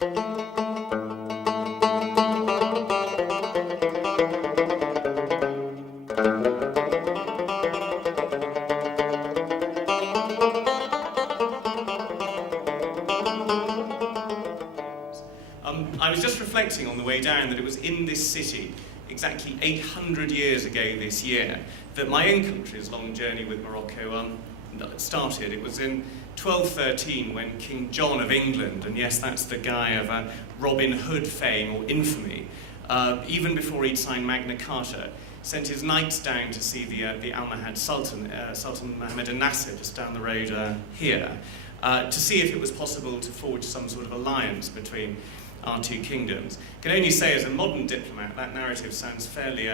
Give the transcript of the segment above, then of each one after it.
I was just reflecting on the way down that it was in this city, exactly 800 years ago this year, that my own country's long journey with Morocco started. It was in 1213 when King John of England, and yes, that's the guy of Robin Hood fame or infamy, even before he'd signed Magna Carta, sent his knights down to see the Almohad Sultan, Sultan Mohammed al-Nasser, just down the road here, to see if it was possible to forge some sort of alliance between our two kingdoms. I can only say, as a modern diplomat, that narrative sounds fairly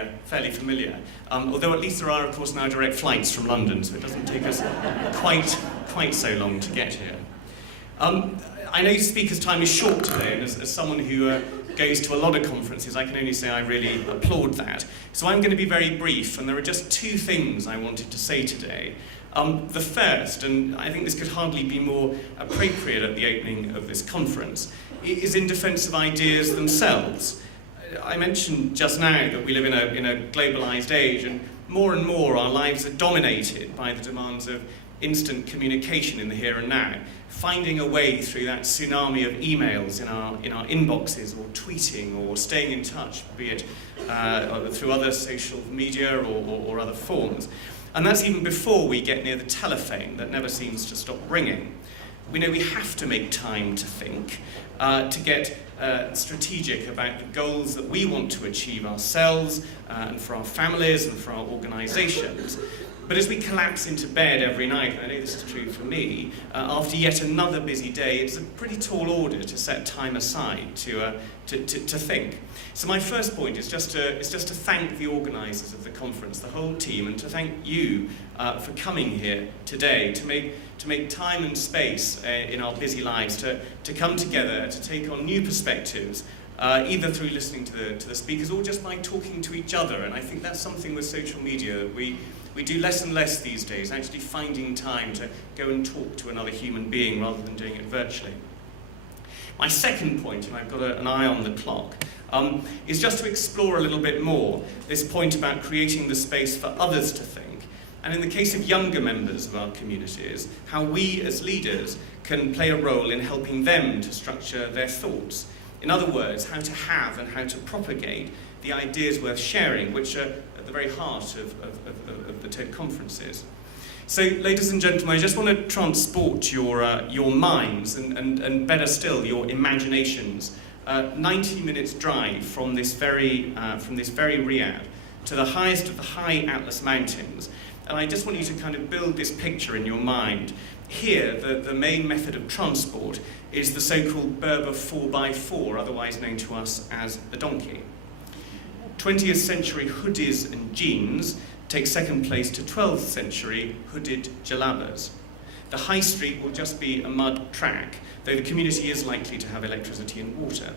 familiar, although at least there are, of course, now direct flights from London, so it doesn't take us quite so long to get here. I know speaker's time is short today, and as someone who goes to a lot of conferences, I can only say I really applaud that. So I'm going to be very brief, and there are just two things I wanted to say today. The first, and I think this could hardly be more appropriate at the opening of this conference, is in defence of ideas themselves. I mentioned just now that we live in a globalised age, and more our lives are dominated by the demands of instant communication in the here and now, finding a way through that tsunami of emails in our inboxes, or tweeting, or staying in touch, be it through other social media or other forms. And that's even before we get near the telephone that never seems to stop ringing. We know we have to make time to think, to get strategic about the goals that we want to achieve ourselves, and for our families and for our organisations. But as we collapse into bed every night, and I know this is true for me, after yet another busy day, it's a pretty tall order to set time aside to think. So my first point is just to thank the organisers of the conference, the whole team, and to thank you for coming here today, to make time and space in our busy lives to come together, to take on new perspectives, either through listening to the speakers or just by talking to each other. And I think that's something with social media that we do less and less these days, actually finding time to go and talk to another human being rather than doing it virtually. My second point, and I've got an eye on the clock, is just to explore a little bit more this point about creating the space for others to think. And in the case of younger members of our communities, how we as leaders can play a role in helping them to structure their thoughts. In other words, how to have and how to propagate the ideas worth sharing, which are at the very heart of the TED conferences. So, ladies and gentlemen, I just want to transport your minds and better still, your imaginations, 90 minutes drive from this very Riyadh to the highest of the high Atlas Mountains. And I just want you to kind of build this picture in your mind. Here, the main method of transport is the so-called Berber 4x4, otherwise known to us as the donkey. 20th century hoodies and jeans take second place to 12th century hooded jalabas. The high street will just be a mud track, though the community is likely to have electricity and water.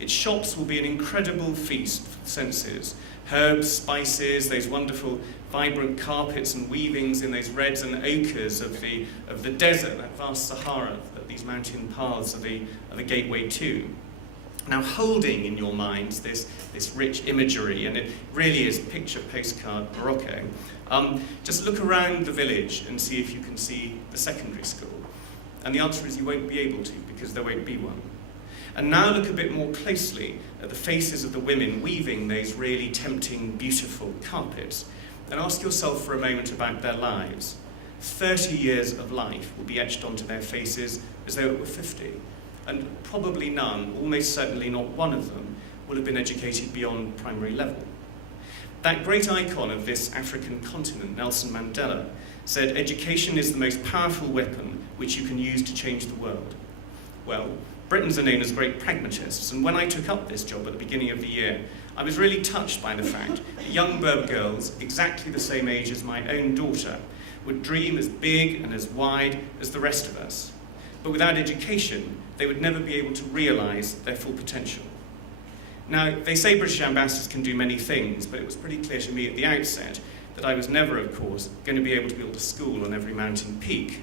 Its shops will be an incredible feast for the senses. Herbs, spices, those wonderful vibrant carpets and weavings in those reds and ochres of the desert, that vast Sahara that these mountain paths are the gateway to. Now, holding in your minds this rich imagery, and it really is picture postcard Morocco, just look around the village and see if you can see the secondary school. And the answer is you won't be able to, because there won't be one. And now look a bit more closely at the faces of the women weaving those really tempting, beautiful carpets, and ask yourself for a moment about their lives. 30 years of life will be etched onto their faces as though it were 50. And probably none, almost certainly not one of them, will have been educated beyond primary level. That great icon of this African continent, Nelson Mandela, said, "Education is the most powerful weapon which you can use to change the world." Well, Britons are known as great pragmatists, and when I took up this job at the beginning of the year, I was really touched by the fact that young Berber girls, exactly the same age as my own daughter, would dream as big and as wide as the rest of us. But without education, they would never be able to realise their full potential. Now, they say British ambassadors can do many things, but it was pretty clear to me at the outset that I was never, of course, going to be able to build a school on every mountain peak.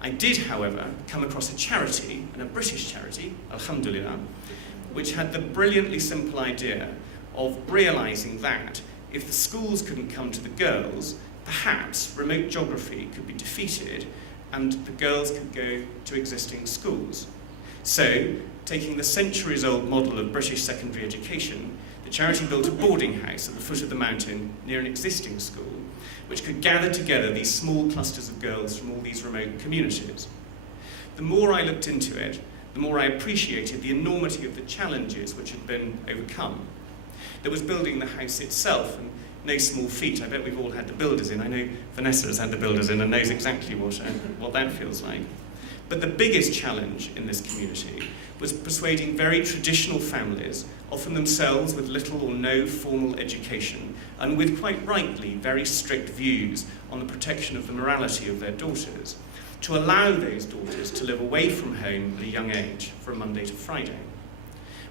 I did, however, come across a charity, and a British charity, alhamdulillah, which had the brilliantly simple idea of realising that if the schools couldn't come to the girls, perhaps remote geography could be defeated and the girls could go to existing schools. So, taking the centuries-old model of British secondary education, the charity built a boarding house at the foot of the mountain near an existing school, which could gather together these small clusters of girls from all these remote communities. The more I looked into it, the more I appreciated the enormity of the challenges which had been overcome. There was building the house itself, and no small feat. I bet we've all had the builders in. I know Vanessa has had the builders in and knows exactly what that feels like. But the biggest challenge in this community was persuading very traditional families, often themselves with little or no formal education, and with quite rightly very strict views on the protection of the morality of their daughters, to allow those daughters to live away from home at a young age from Monday to Friday.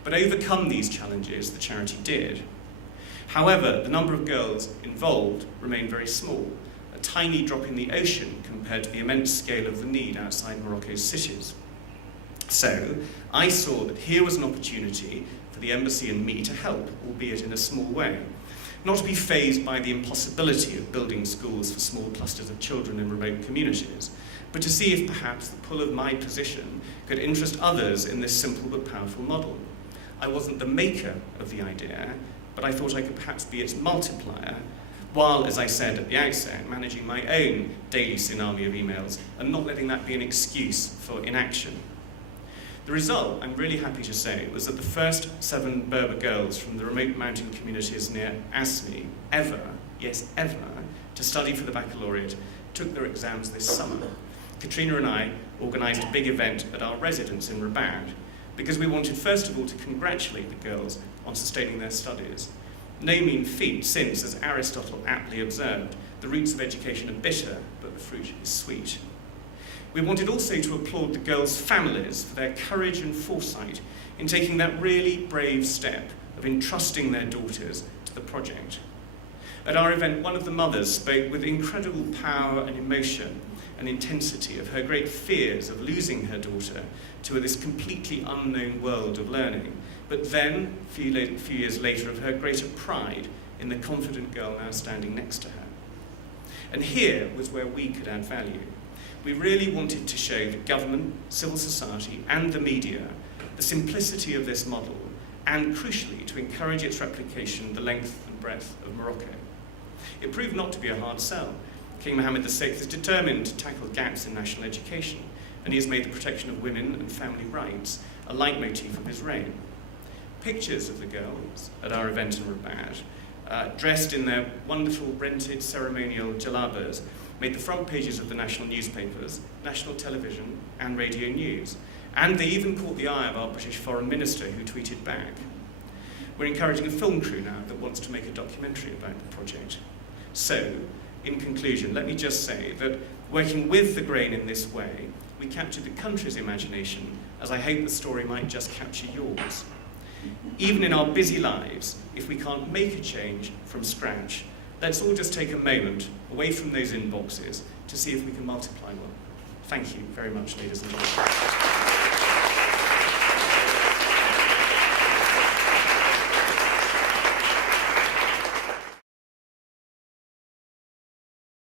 But overcome these challenges, the charity did. However, the number of girls involved remained very small, a tiny drop in the ocean compared to the immense scale of the need outside Morocco's cities. So, I saw that here was an opportunity for the embassy and me to help, albeit in a small way. Not to be fazed by the impossibility of building schools for small clusters of children in remote communities, but to see if perhaps the pull of my position could interest others in this simple but powerful model. I wasn't the maker of the idea, but I thought I could perhaps be its multiplier, while, as I said at the outset, managing my own daily tsunami of emails and not letting that be an excuse for inaction. The result, I'm really happy to say, was that the first 7 Berber girls from the remote mountain communities near Asni ever, yes ever, to study for the baccalaureate took their exams this summer. Catriona and I organised a big event at our residence in Rabat because we wanted first of all to congratulate the girls on sustaining their studies. No mean feat since, as Aristotle aptly observed, the roots of education are bitter, but the fruit is sweet. We wanted also to applaud the girls' families for their courage and foresight in taking that really brave step of entrusting their daughters to the project. At our event, one of the mothers spoke with incredible power and emotion and intensity of her great fears of losing her daughter to this completely unknown world of learning, but then, a few years later, of her greater pride in the confident girl now standing next to her. And here was where we could add value. We really wanted to show the government, civil society, and the media the simplicity of this model, and crucially, to encourage its replication the length and breadth of Morocco. It proved not to be a hard sell. King Mohammed VI is determined to tackle gaps in national education, and he has made the protection of women and family rights a leitmotif of his reign. Pictures of the girls at our event in Rabat, dressed in their wonderful rented ceremonial jalabas, made the front pages of the national newspapers, national television, and radio news. And they even caught the eye of our British Foreign Minister, who tweeted back. We're encouraging a film crew now that wants to make a documentary about the project. So, in conclusion, let me just say that working with the grain in this way, we captured the country's imagination, as I hope the story might just capture yours. Even in our busy lives, if we can't make a change from scratch, let's all just take a moment away from those inboxes to see if we can multiply one. Thank you very much, ladies and gentlemen.